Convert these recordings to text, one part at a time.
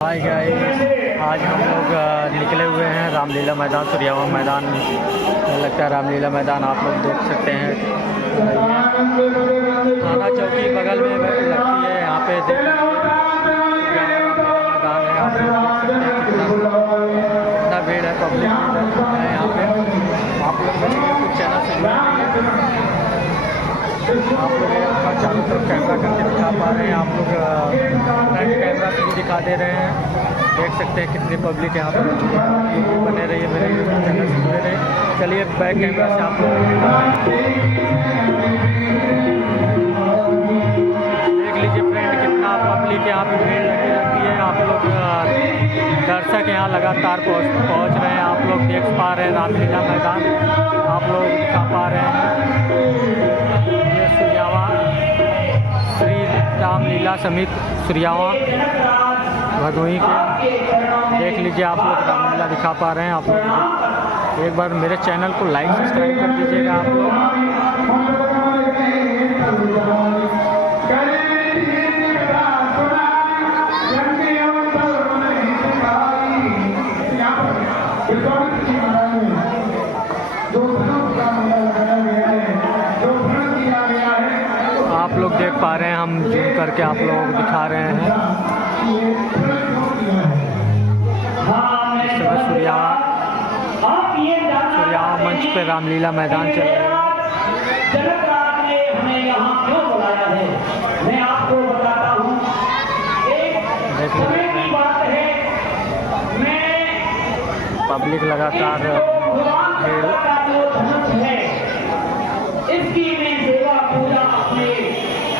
Hi guys, आज हम लोग निकले हुए हैं रामलीला मैदान, सूर्यावा मैदान लगता है। रामलीला मैदान आप लोग देख सकते हैं। थाना चौकी बगल में लगती है। यहाँ पे देख मैदान है। आप लोग देख सकते हैं कितना भीड़ है, पब्लिक है यहाँ पे। आप लोग कुछ चैनल से आप लोग अपना चारों तरफ कैमरा करके दिखा पा रहे हैं। आप लोग फ्रंट कैमरा से भी दिखा दे रहे हैं। देख सकते हैं कितनी पब्लिक यहाँ पर बने रही है। मेरे यूट्यूब चैनल से जुड़े रहे। चलिए बैक कैमरा से आप लोग देख लीजिए फ्रेंड, कितना पब्लिक यहाँ पे भीड़ लगी रहती है। आप लोग दर्शक यहाँ लगातार पहुँच रहे हैं। आप लोग देख पा रहे हैं रामलीला मैदान आप लोग दिखा पा रहे हैं। सूर्यावा श्री रामलीला समिति सूर्यावा भदोही के देख लीजिए। आप लोग रामलीला दिखा पा रहे हैं। आप लोग एक बार मेरे चैनल को लाइक सब्सक्राइब कर दीजिएगा आप लोग। आप लोग देख पा रहे हैं, हम जूम करके आप लोगों को दिखा रहे हैं। इस समय सूर्यावा मंच पे रामलीला मैदान चल रहा है। देख पब्लिक लगातार इसकी मैं सेवा पूजा अपने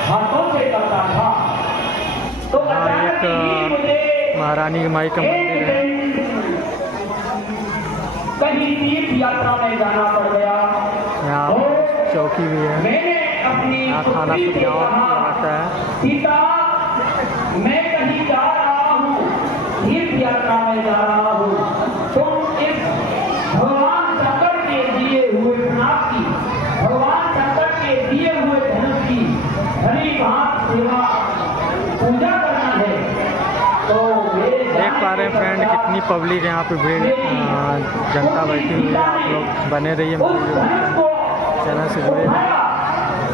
हाथों से करता था। तो एक महारानी माई का मंदिर है। कहीं तीर्थ यात्रा में जाना पड़ गया। यहाँ चौकी भी है। मैंने अपनी यहाँ थाना सूर्यावा आता है। सीता, मैं कहीं जा रहा हूँ, तीर्थ यात्रा में जा रहा हूँ। तुम इस भगवान शंकर के दिए हुए नाथ की, भगवान शंकर के दिए हुए धनुष की हरी भात सेवा पूजा करना है। तो देख पा रहे हैं फ्रेंड, कितनी पब्लिक यहाँ पे भीड़ जनता बैठी हुई है। आप लोग बने रहिए, चैनल से जुड़े हैं।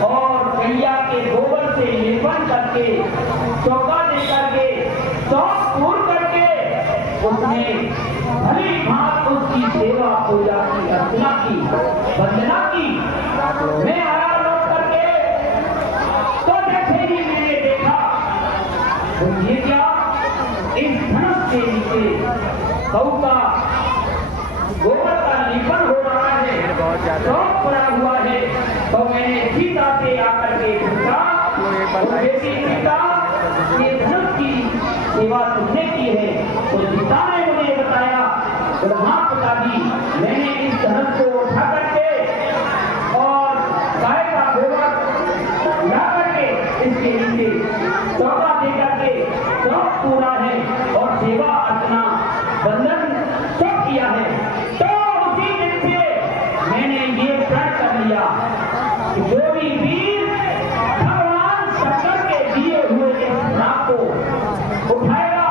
और गैया के गोबर से लेपन करके, चौका दे करके, चौक पूर करके उसने भली भात उसकी सेवा पूजा की, अर्चना की, वंदना की। मैं आया लौट करके तो जैसे ही मैंने देखा तो ये क्या, इस धनुष के नीचे गौ का गोबर का लेपन हो रहा है, चौक पड़ा हुआ है। तो मैंने सीता से आकर के पूछा, बेटी सीता, ये धनुष की सेवा तुमने की है? तो सीता ने मुझे बताया, हाँ पिताजी, मैंने इस धनुष को उठा करके और गाय का गोबर ला करके इसके नीचे चौका दे करके चौक पूरा है और सेवा अर्चना बंधन सब किया है। तो उसी दिन से मैंने ये प्रण कर लिया कि जो भी वीर भगवान शंकर के दिए हुए इस नाम को उठाएगा,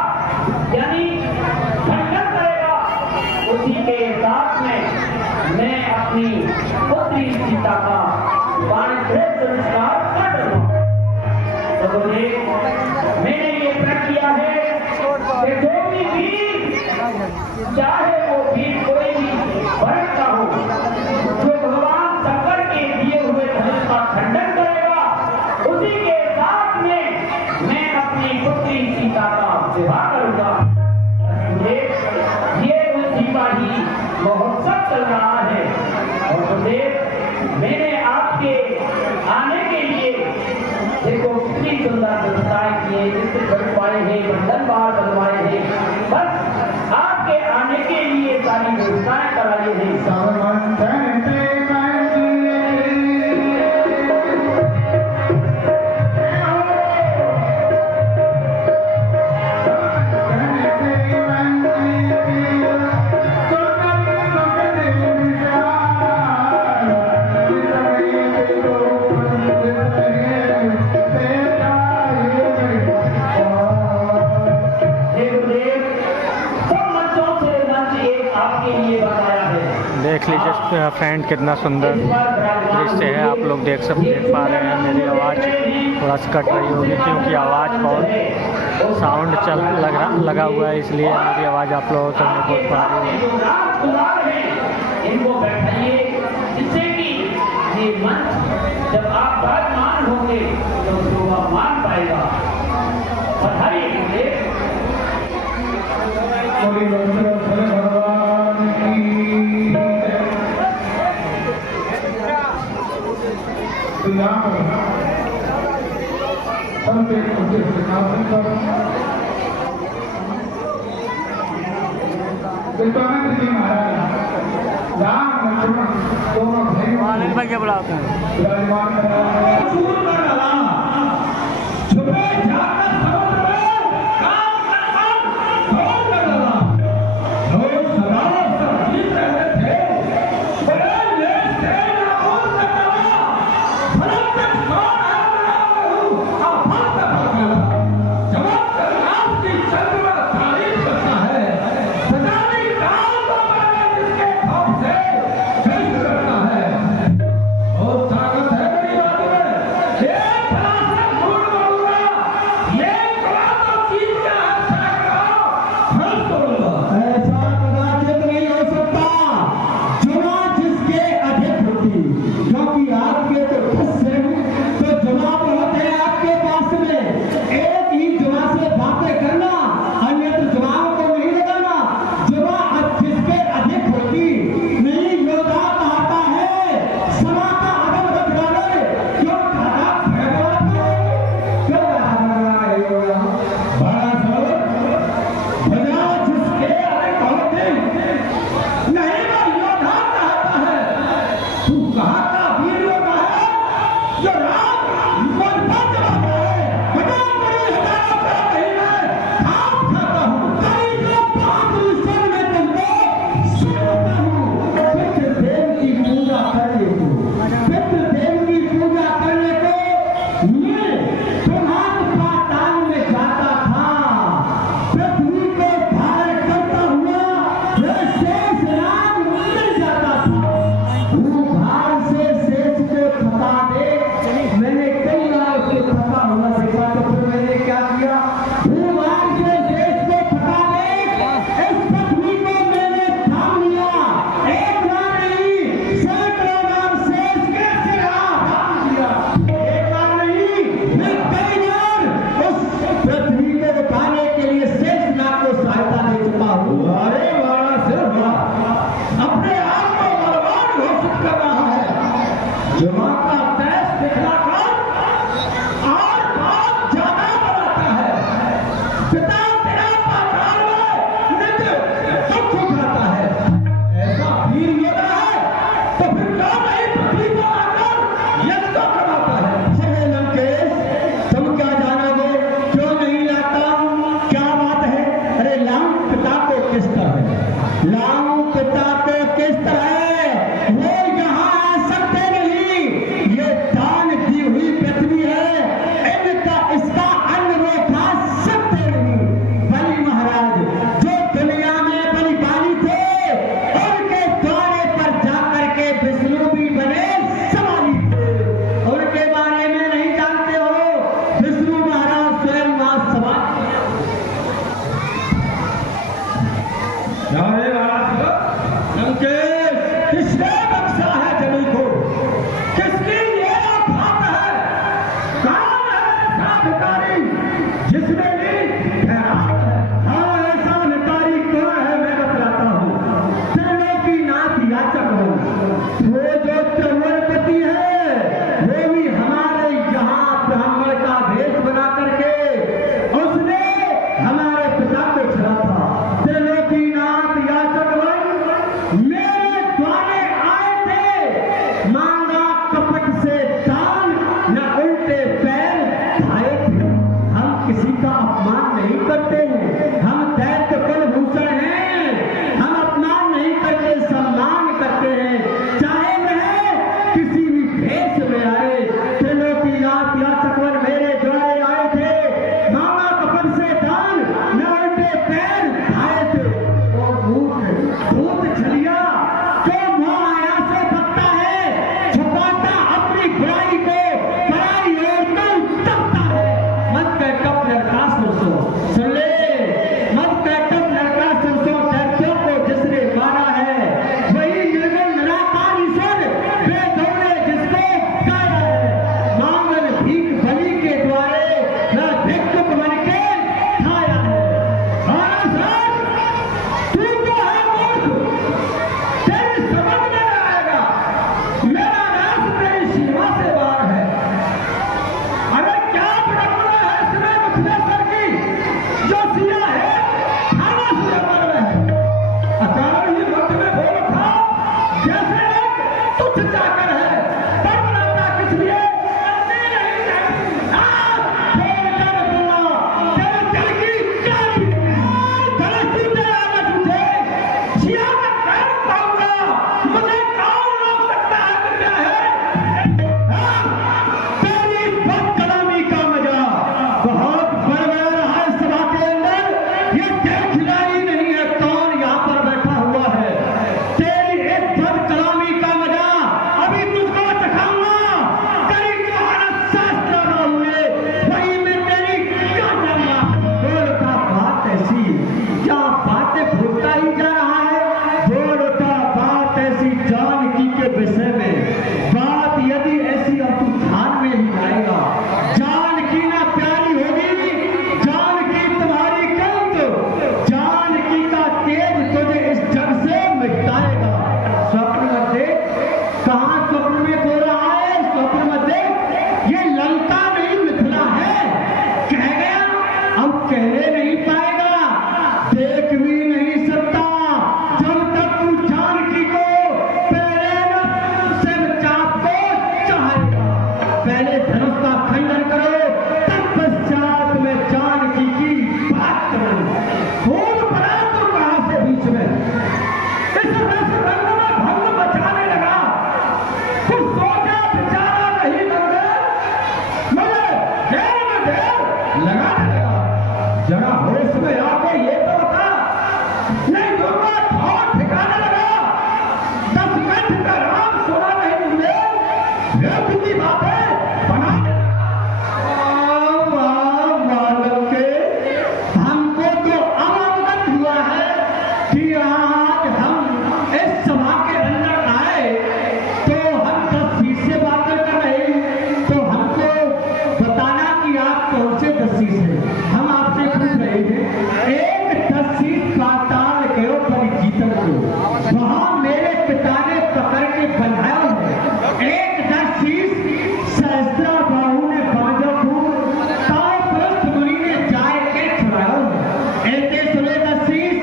यानी खंडन करेगा, उसी के साथ में मैं अपनी पुत्री सीता का वाणिज्य संस्कार कर दूंगा। तो मैंने ये प्रण किया है कि जो भी वीर, चाहे वो वीर कोई भी वर्ण का हो, जो भगवान शंकर के दिए हुए धनुष का खंडन करेगा, उसी के साथ में मैं अपनी पुत्री सीता का विवाह करूंगा। ये उसी का ही महोत्सव चल रहा है। और मैंने आपके आने के लिए देखो कितनी सुंदर व्यवस्थाएं की है, चित्र बनवाए हैं, बंधन बार बनवाए हैं। बस आपके आने के लिए सारी व्यवस्थाएं कराई है। हे गुरुदेव, देख लीजिए फ्रेंड कितना सुंदर दृश्य है। आप लोग देख पा रहे हैं। मेरी आवाज़ थोड़ा सा कट रही होगी क्योंकि आवाज़ बहुत साउंड लगा हुआ है, इसलिए मेरी आवाज़ आप लोगों को नहीं पहुँच पा रही है। इनको बैठाइए जिससे कि ये मन जब आप विराजमान होंगे तो शोभा मान पाएगा। बधाई बोले भगवान की। भैया बुलाते हैं। ये खिलाड़ी नहीं है, कौन यहाँ पर बैठा हुआ है? तेरी इस बद कलामी का मजा अभी तुझको चखाऊंगा। करीब 12 हुए वही मैं तेरी क्या जाऊंगा। बोलता बात ऐसी, क्या बातें भूलता ही जा रहा है। बोलता बात ऐसी जानकी के विषय में, बात यदि ऐसी अब तू ध्यान में ही आएगा। जानकी ना प्यारी होगी, जानकी तुम्हारी कंत, जानकी का तेज तुझे इस जग से मिटाएगा। स्वप्न मत देख, कहाँ स्वप्न में बोल रहा है? स्वप्न मत देख, ये लंका नहीं मिथिला है। कह गया, अब कहने नहीं पाएगा, देख भी नहीं सकता जब तक तू जानकी को पहले से चाप को चाहेगा। पहले धनुष का खंडन करो, तब पश्चात में जानकी की बात करो। खून पड़ा तो कहां से बीच में इस रस रंग में भंग बचाने लगा। कुछ सोचा विचारा नहीं करोगे, मुझे देर में देर लगाने लगा। जरा होश में आके ये तो बता, नहीं दुर्गा और ठिकाने लगा। 10 कंठ का राम सुना नहीं तुमने, व्यर्थ की बातें बना हमको तो अवगत हुआ है कि आज हम इस सभा के अंदर आए तो हम 10 चीज से बातें कर रहे हैं। तो हमको बताना कि आप कौन से 10 चीज है। हम आपसे पूछ रहे थे, एक 10 चीज पाताल के ऊपर जीतन को वहां मेरे पिता ने पकड़ के बनाया है। एक 10 चीज सहस्त्रा बाहु ने बाजा फूल ताव प्रस्थ मुनि ने जाए के छुड़ाया है। ऐसे सुने 10 चीज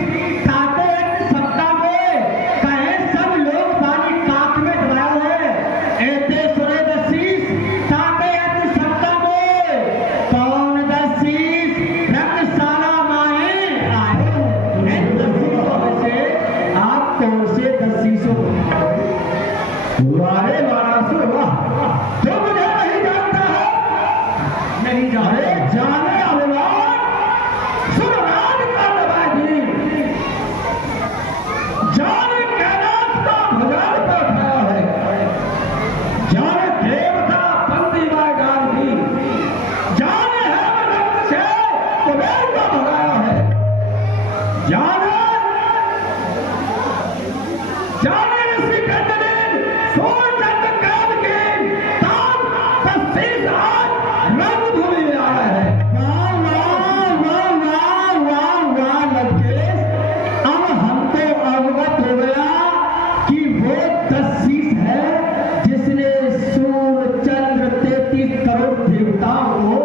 खाते सत्ता में कहे सब लोग पानी काक में दबाया है। ऐसे सुने 10 चीज खाते सत्ता में कौन 10 चीज रंगशाला माए आए। इन 10 चीजों में से आप कौन से 10 चीजों वारे वारासुर वाह, तो मुझे नहीं जानता है। नहीं जाने जाने अभिमान सुरराज का नवाजी, जाने कैलाश का भगवान पर उठाया है। जाने देवता बंदी बागान भी, जाने हेमरंग से कुबेर को भगाया है। जाने जाने ऋषि कंदन सोल चंद काल के ताप तस्वीर आज रंगभूमि में आया है। वाह वाह वाह वाह वाह वाह लंकेश, अब हमको अवगत हो गया कि वो 10 चीज है जिसने सूर्य चंद्र 33 करोड़ देवताओं को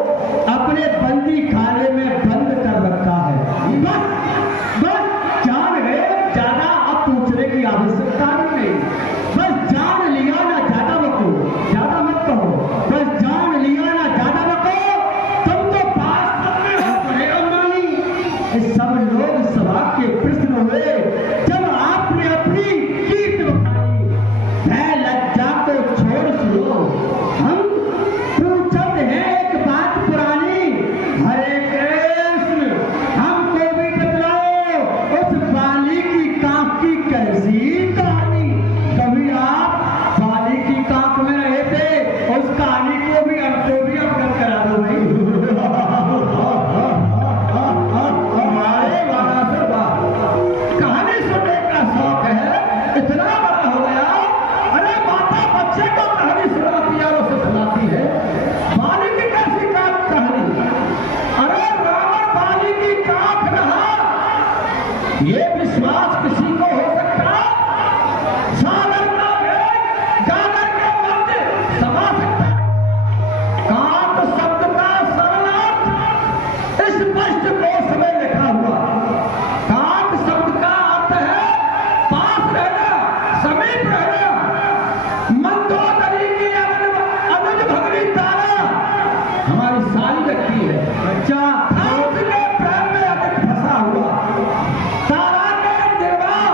अपने बंदी खाने में बंद कर रखा है। बस जान गए, ज्यादा अब पूछने की आवश्यकता नहीं। बस जान लिया ना, ज्यादा बको, ज्यादा मत कहो। बस जान लिया ना, ज्यादा बको। तुम तो पास में हो बड़े अंबानी। ये सब लोग सभा के प्रश्न हुए जब आपने अपनी कीर्ति बखाई। है लज्जा को छोड़ सुनो, हम पूछते हैं एक बात पुरानी। हरे कृष्ण, हमको भी बतलाओ उस बाली की कांख की कैसी कहानी। कभी आप बाली की कांख में रहे थे, उस कहानी को भी हमको भी अवगत करा दो भाई। हमारे वारासुर वाह, कहानी सुनने का शौक है, इतना बड़ा हो गया। अरे माता बच्चे को कहानी सुनाती है और उसे सुनाती है। बाली की कैसी कांख कहानी? अरे रावण बाली की कांख रहा, ये विश्वास किसी को हो सकता? सागर का वेग गागर के मध्य समा सकता? कांख शब्द का सरलार्थ इस स्पष्ट कोश में लिखा हुआ। कांख शब्द का अर्थ है पास रहना, समीप रहना। मंदोदरी की अनुज भगवी तारा हमारी सारी लगती है। बच्चा के प्रेम में अधिक फंसा हुआ तारा के निर्वाण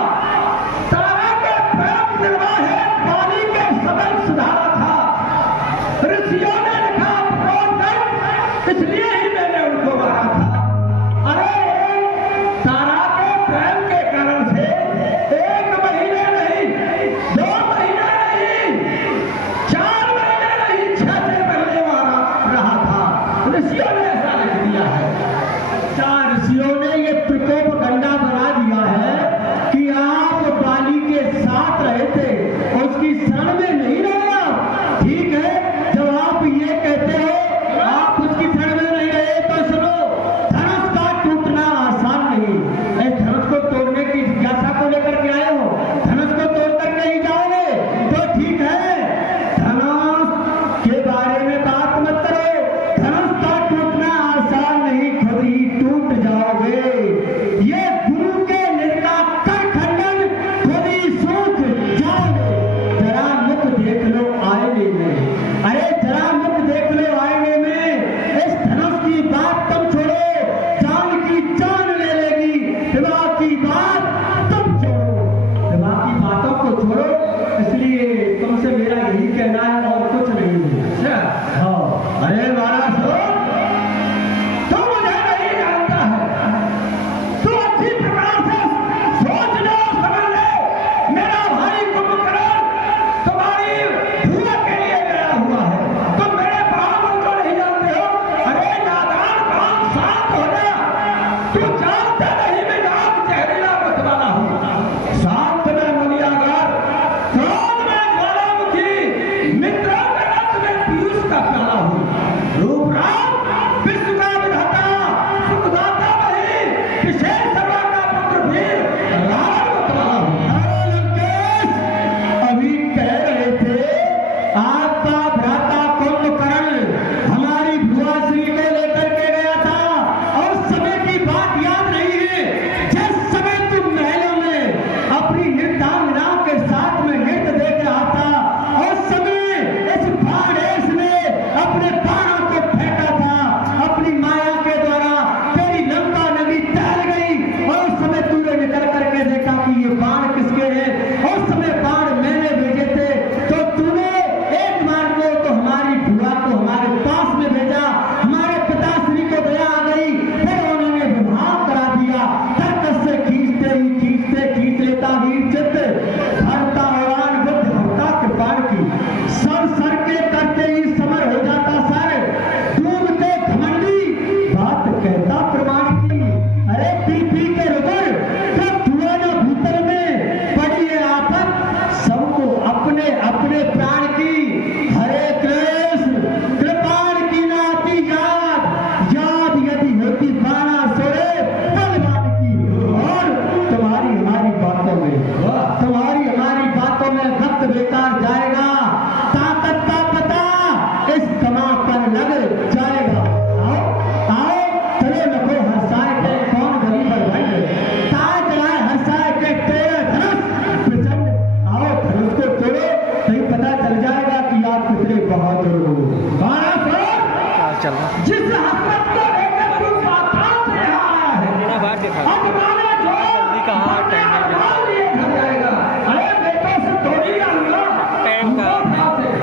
अब गाने जो जल्दी कहाँ टाइम नहीं मिलता। ये घर जाएगा। अरे बेटा से थोड़ी आऊंगा टाइम का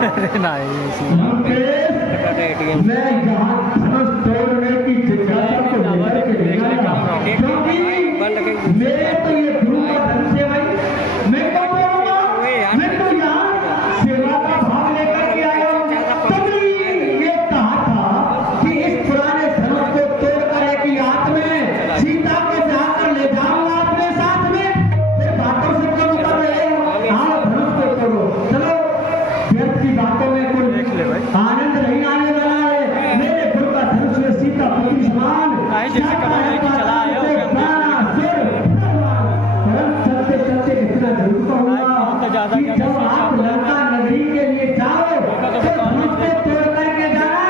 अरे नहीं ऐसी मुकेश, एटीएम मैं यहाँ धनुष तोड़ने की जिज्ञासा को लेकर के निकला था। क्योंकि मेरे तो ये गुरु का धन से भाई मैं क्या बोलूँगा, मैं तो यहाँ सेवा का भाग लेकर के आया हूँ। तभी ये कहा था कि इस पुराने धनुष को तोड़कर एक ही हाथ में सीता को जाकर ले जाऊंगा अपने साथ में। फिर बातों से कम कर रहे हो, हाँ धनुष को तोड़ो। चलो व्यर्थ की बातों में कोई देख ले भाई। आनंद नहीं आने वाला है। मेरे गुरु का धनुष में सीता पुत्री समान आई जैसे कमल ने कि चला आया हो गया हम चलते चलते इतना जरूर कहूंगा तो ज्यादा कि ज्यादा जब सोचा आप होगा। लंका नगरी के लिए जाओ तो धनुष को तोड़ करके जाना।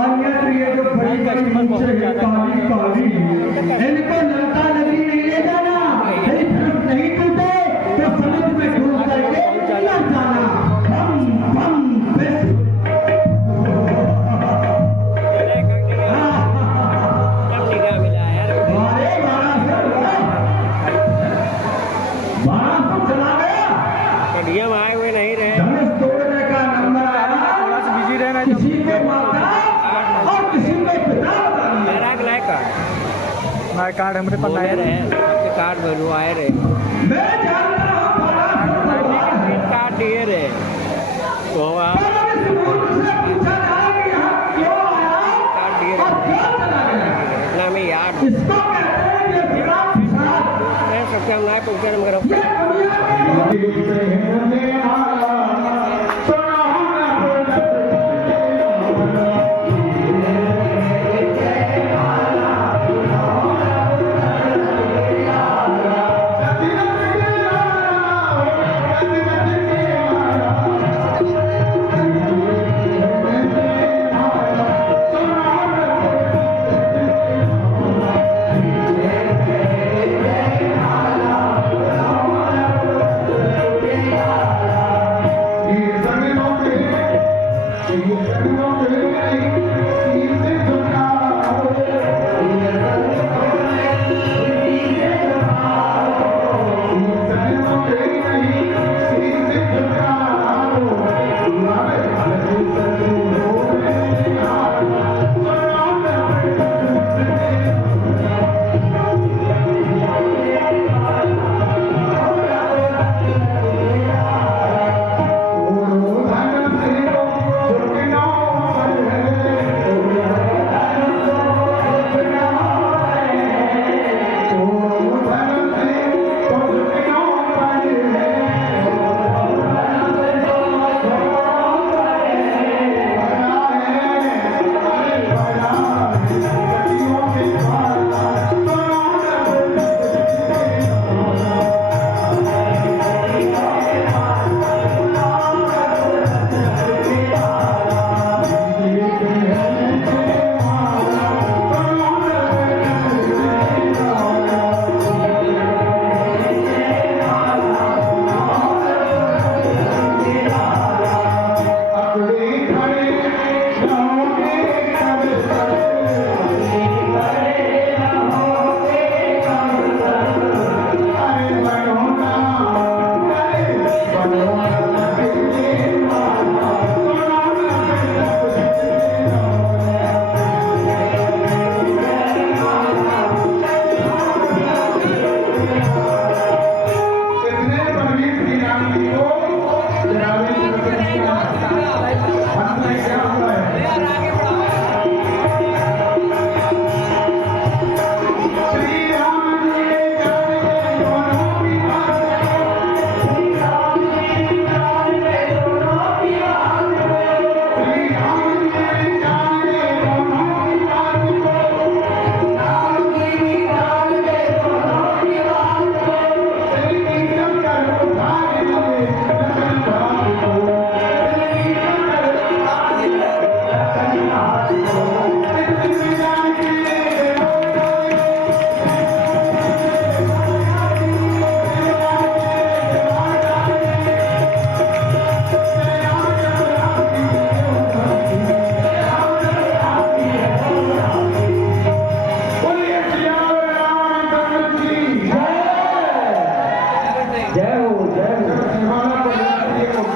और ये जो बड़ी बड़ी ऊंचे काली काली इनको लंका नगरी नहीं ले जाना। यदि धनुष नहीं टूटे तो समुद्र में डूब करके मर जाना। बम बम विश्व निगाह मिला यार अरे 1200 चला गया। डीएम आए हुए नहीं रहे धनुष तोड़ने का नंबर आया, थोड़ा सा बिजी रहना किसी को माता और किसी को पिता बता दिया। मेरा लायक ना कार्ड हमारे पास बोले नहीं रहे है। आपके कार्ड भरू आए रहे मैं जानता हूँ कार्ड दिए रहे तो आप पर इस मूर्ख से पूछा जाए कि यहाँ क्यों आया कार्ड दिए और क्यों चला गया। इतना में याद इसको कहते हैं ये विराट प्रसाद। मैं सबसे हम ना पूछा मगर ये दुनिया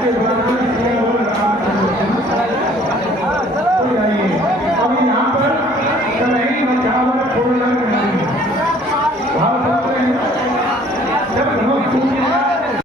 के दौरान अभी यहाँ पर कहीं मचावट छोड़ना नहीं भाव जब